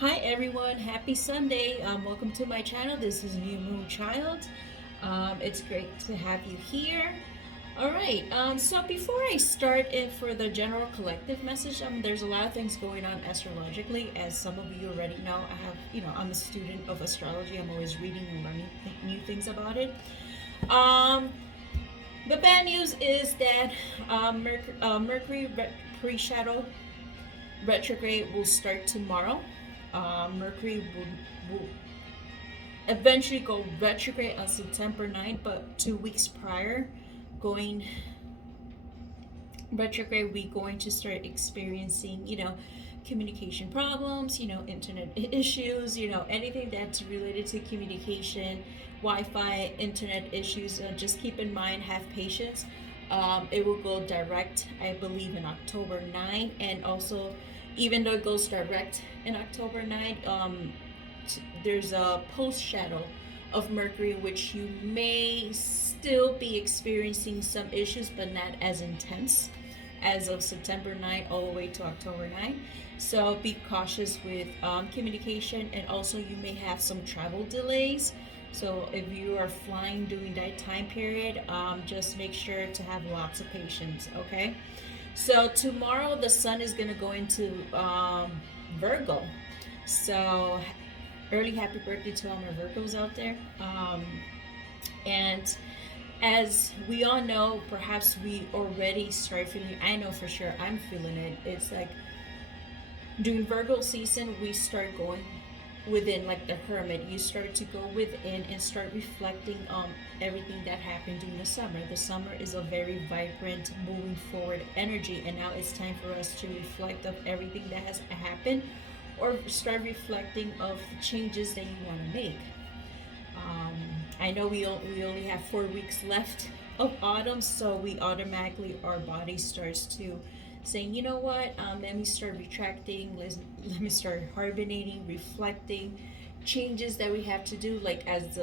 Hi everyone, happy Sunday. Welcome to my channel. This is New Moon Child. It's great to have you here. All right, so before I start in for the general collective message, there's a lot of things going on astrologically. As some of you already know, I'm a student of astrology. I'm always reading and learning new things about it. Um, the bad news is that Mercury pre-shadow retrograde will start tomorrow. Mercury will eventually go retrograde on September 9th, but 2 weeks prior, going retrograde, we're going to start experiencing, communication problems, internet issues, anything that's related to communication, Wi-Fi, internet issues. Just keep in mind, have patience. It will go direct, I believe, in October 9, and also, even though it goes direct in October 9, there's a post shadow of Mercury, which you may still be experiencing some issues, but not as intense as of September 9 all the way to October 9. So be cautious with communication, and also you may have some travel delays. So if you are flying during that time period, just make sure to have lots of patience, okay? So tomorrow the sun is going to go into Virgo. So early happy birthday to all my Virgos out there. And as we all know, perhaps we already start feeling, I know for sure I'm feeling it. It's like during Virgo season, we start going within, like the hermit. You start to go within and start reflecting on everything that happened during the summer. The summer is a very vibrant, moving forward energy, and now it's time for us to reflect of everything that has happened, or start reflecting of the changes that you want to make. Um, I know we only have 4 weeks left of autumn, so we automatically, our body starts to saying, you know what, let me start retracting, let me start hibernating, reflecting changes that we have to do. Like as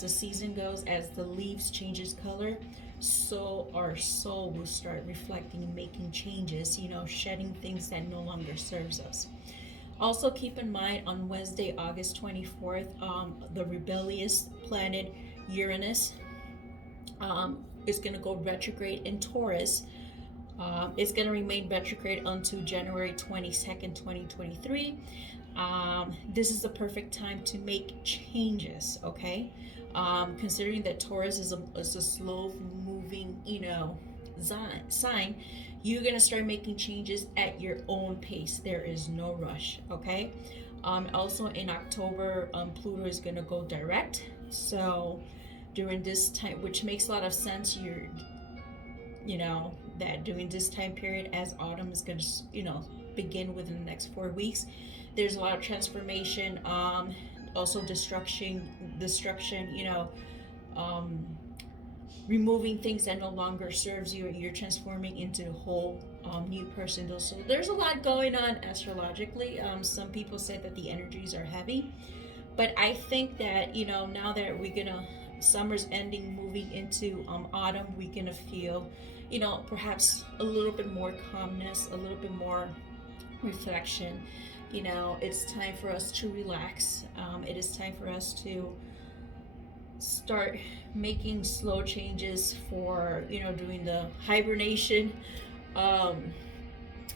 the season goes, as the leaves changes color, so our soul will start reflecting and making changes, shedding things that no longer serves us. Also, keep in mind on Wednesday, August 24th, the rebellious planet Uranus is going to go retrograde in Taurus. It's going to remain retrograde until January 22nd, 2023. This is the perfect time to make changes, okay? Considering that Taurus is a slow moving, sign, you're going to start making changes at your own pace. There is no rush, okay? Also in October, Pluto is going to go direct. So during this time, which makes a lot of sense, that during this time period, as autumn is going to, begin within the next 4 weeks, there's a lot of transformation, also destruction, um, removing things that no longer serves you. You're transforming into a whole new person. So there's a lot going on astrologically. Some people say that the energies are heavy, but I think that, now that we're gonna, summer's ending, moving into autumn, we're gonna feel, perhaps a little bit more calmness, a little bit more reflection. It's time for us to relax. It is time for us to start making slow changes for, doing the hibernation um,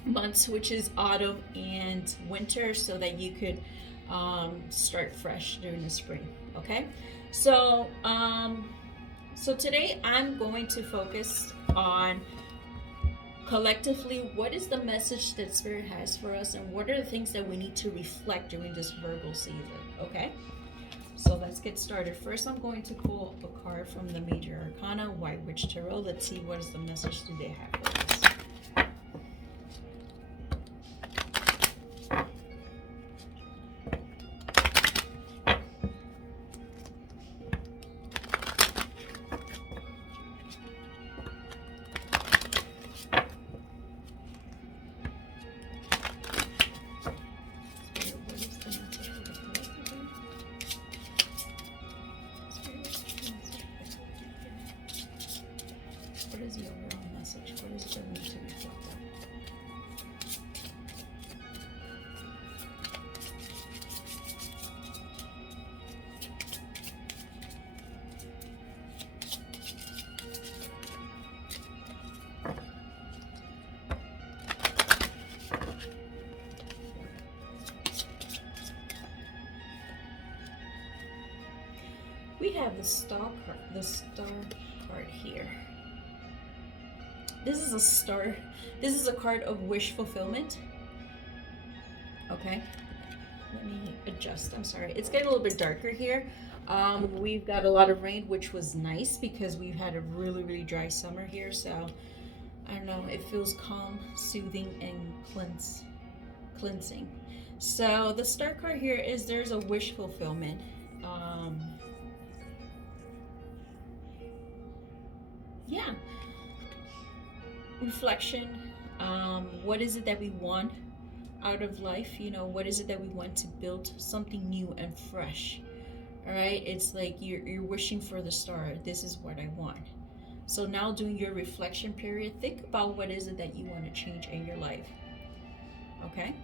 months, which is autumn and winter, so that you could start fresh during the spring. Okay, so so today I'm going to focus on collectively what is the message that spirit has for us, and what are the things that we need to reflect during this Virgo season. Okay, so let's get started. First, I'm going to pull a card from the Major Arcana, White Witch Tarot. Let's see what is the message do they have for us. What is the overall message? What is We have the star card here. This is a star. This is a card of wish fulfillment. Okay. Let me adjust. I'm sorry. It's getting a little bit darker here. We've got a lot of rain, which was nice because we've had a really, really dry summer here. So I don't know. It feels calm, soothing, and cleansing. So the star card here is there's a wish fulfillment. Yeah, reflection. What is it that we want out of life? You know, what is it that we want to build something new and fresh? All right, it's like you're wishing for the star. This is what I want. So now doing your reflection period, think about what is it that you want to change in your life. Okay,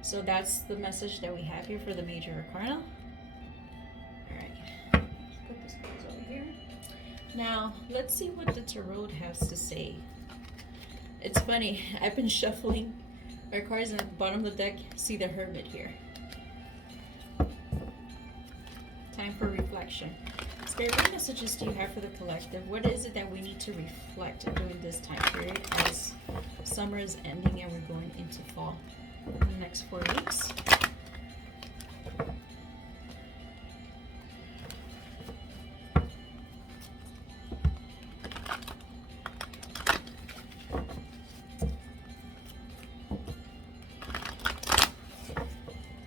so that's the message that we have here for the major arcana. All right, put this cards over here. Now let's see what the tarot has to say. It's funny, I've been shuffling our cards, and at the bottom of the deck, see the Hermit here. Time for reflection. Spirit, what messages do you have for the collective? What is it that we need to reflect during this time period as summer is ending and we're going into fall in the next 4 weeks?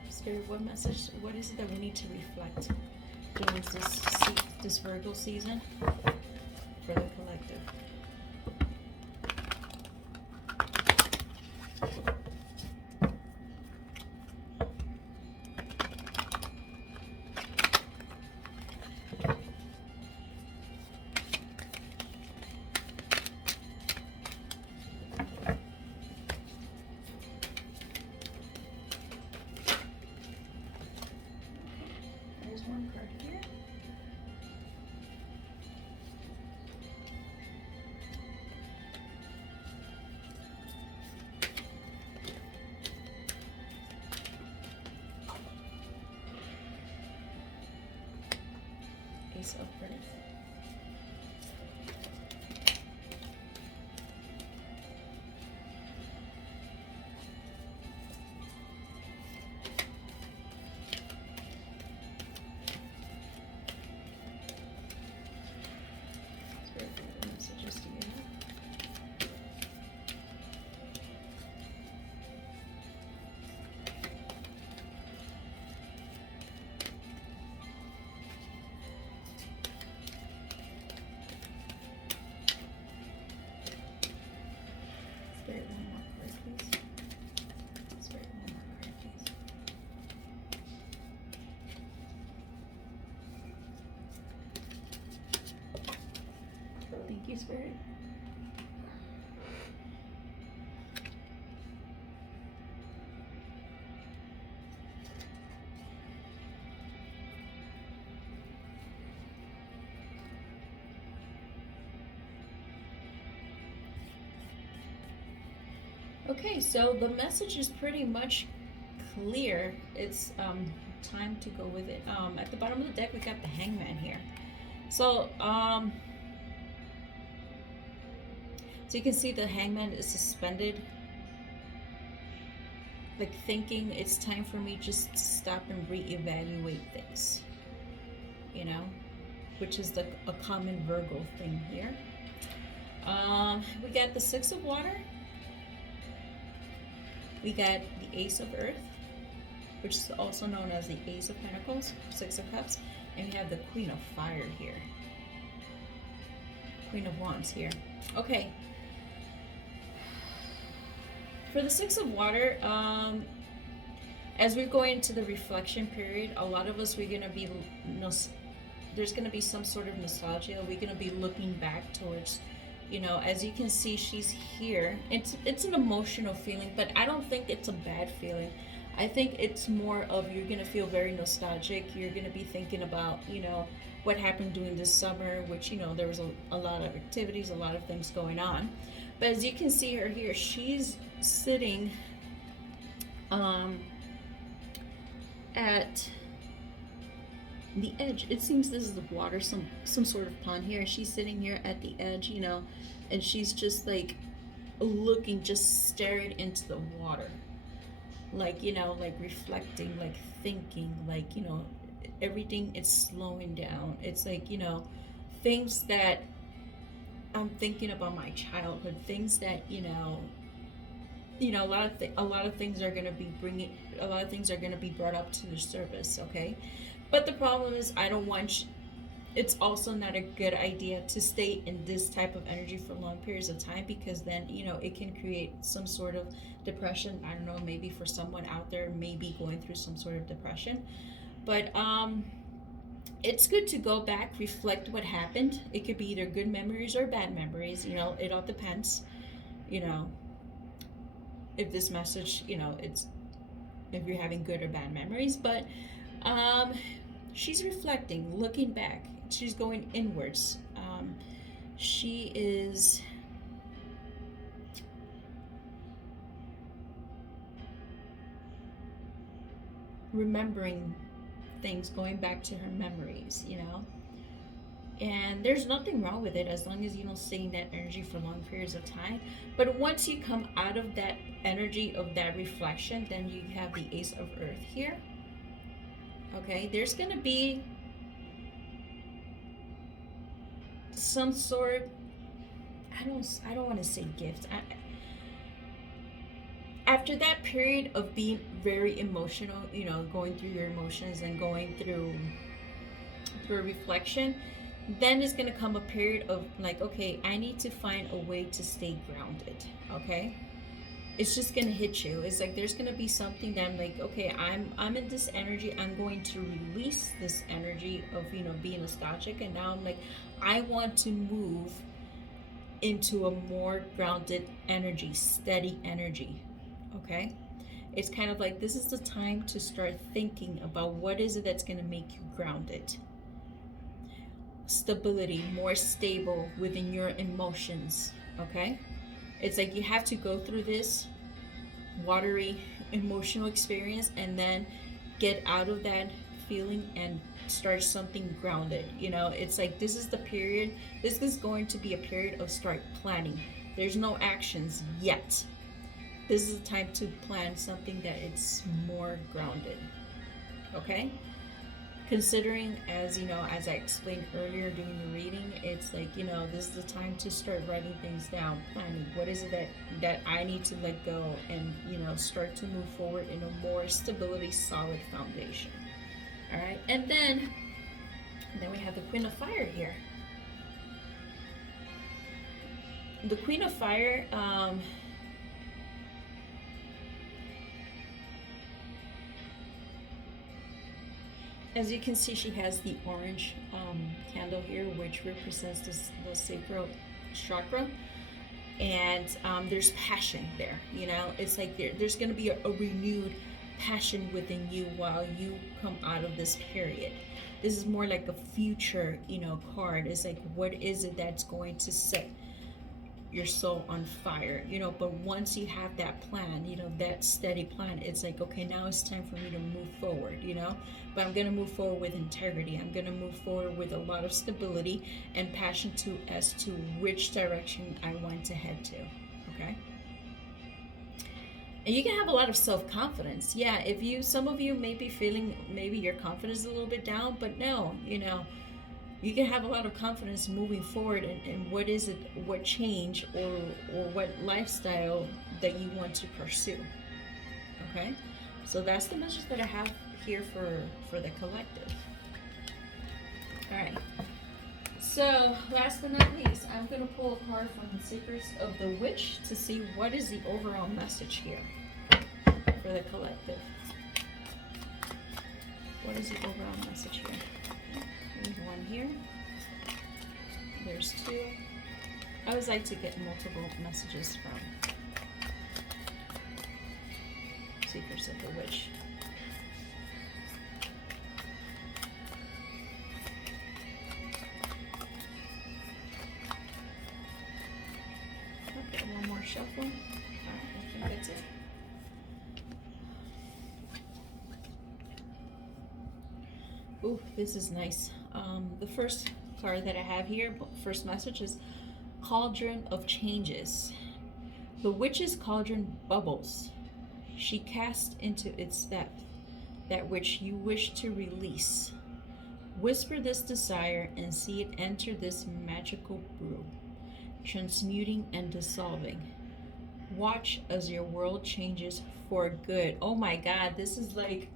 Spirit, what message, what is it that we need to reflect during this Virgo season for the collective? One card here. Ace of Earth. Thank you, Spirit. Okay, so the message is pretty much clear. It's time to go with it. At the bottom of the deck, we got the Hangman here. So so you can see the Hangman is suspended, like thinking it's time for me just to stop and reevaluate things, you know, which is a common Virgo thing here. We got the Six of Water. We got the Ace of Earth, which is also known as the Ace of Pentacles, Six of Cups, and we have the Queen of Fire here. Queen of Wands here. Okay. For the Six of Water, as we're going into the reflection period, a lot of us, we're going to be, there's going to be some sort of nostalgia. We're going to be looking back towards, you know, as you can see, she's here. It's an emotional feeling, but I don't think it's a bad feeling. I think it's more of you're going to feel very nostalgic. You're going to be thinking about, you know, what happened during this summer, which, you know, there was a lot of activities, a lot of things going on. But as you can see her here, she's sitting at the edge. It seems this is the water, some sort of pond here. She's sitting here at the edge, you know, and she's just like looking, just staring into the water, like, you know, like reflecting, like thinking, like, you know, everything is slowing down. It's like, you know, things that I'm thinking about my childhood, things that, a lot of things are going to be bringing, a lot of things are going to be brought up to the surface. Okay, but the problem is I don't want it's also not a good idea to stay in this type of energy for long periods of time, because then, you know, it can create some sort of depression. I don't know, maybe for someone out there maybe going through some sort of depression. But it's good to go back, reflect what happened. It could be either good memories or bad memories, you know, it all depends, you know, if this message, you know, it's if you're having good or bad memories. But um she's reflecting, looking back, she's going inwards. She is remembering things, going back to her memories, you know. And there's nothing wrong with it as long as you don't stay in that energy for long periods of time. But once you come out of that energy of that reflection, then you have the Ace of Earth here. Okay, there's gonna be some sort, I don't want to say gift. After that period of being very emotional, you know, going through your emotions and going through a reflection, then it's going to come a period of like, okay, I need to find a way to stay grounded. Okay, it's just going to hit you. It's like there's going to be something that I'm like, okay, I'm in this energy, I'm going to release this energy of, you know, being nostalgic, and now I'm like, I want to move into a more grounded energy, steady energy. Okay, it's kind of like this is the time to start thinking about what is it that's going to make you grounded, stability, more stable within your emotions. Okay, it's like you have to go through this watery emotional experience and then get out of that feeling and start something grounded. You know, it's like this is the period, this is going to be a period of start planning. There's no actions yet. This is the time to plan something that it's more grounded. Okay, considering, as you know, as I explained earlier during the reading, it's like, you know, this is the time to start writing things down, planning what is it that I need to let go, and, you know, start to move forward in a more stability, solid foundation. All right, and then we have the Queen of Fire here. The Queen of Fire, as you can see, she has the orange candle here, which represents the sacral chakra. And there's passion there, you know. It's like there's going to be a renewed passion within you while you come out of this period. This is more like a future, you know, card. It's like, what is it that's going to set your soul on fire, you know. But once you have that plan, you know, that steady plan, it's like, okay, now it's time for me to move forward, you know. But I'm going to move forward with integrity. I'm going to move forward with a lot of stability and passion as to which direction I want to head to. Okay, and you can have a lot of self-confidence. Yeah, if you, some of you may be feeling maybe your confidence is a little bit down, but no, you know, you can have a lot of confidence moving forward in what is it, what change or what lifestyle that you want to pursue. Okay, so that's the message that I have here for the collective. All right, so last but not least, I'm going to pull a card from the Secrets of the Witch to see what is the overall message here for the collective. What is the overall message here? There's one here. There's two. I always like to get multiple messages from Secrets of the Witch. Okay, one more shuffle. Alright, I think that's it. Ooh, this is nice. The first card that I have here, first message is Cauldron of Changes. The witch's cauldron bubbles. She casts into its depth that which you wish to release. Whisper this desire and see it enter this magical brew, transmuting and dissolving. Watch as your world changes for good. Oh my God, this is like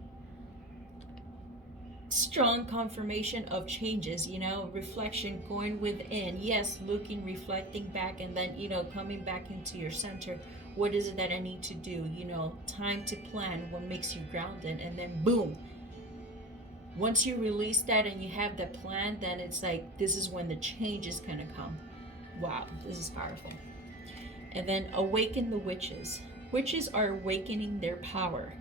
strong confirmation of changes, reflection, going within. Yes, looking, reflecting back, and then, coming back into your center. What is it that I need to do? Time to plan, what makes you grounded, and then boom. Once you release that and you have that plan, then it's like this is when the change is gonna come. Wow, this is powerful. And then awaken the witches. Witches are awakening their power.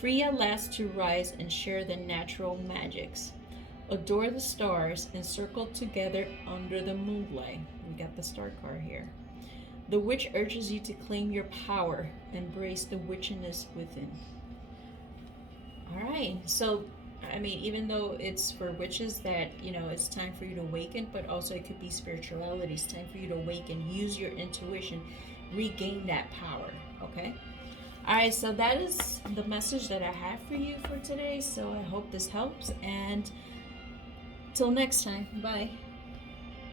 Free at last to rise and share the natural magics. Adore the stars and circle together under the moonlight. We got the star card here. The witch urges you to claim your power, embrace the witchiness within. All right, so I mean, even though it's for witches that, it's time for you to awaken, but also it could be spirituality. It's time for you to awaken, use your intuition, regain that power, okay? All right, so that is the message that I have for you for today. So I hope this helps, and till next time, bye.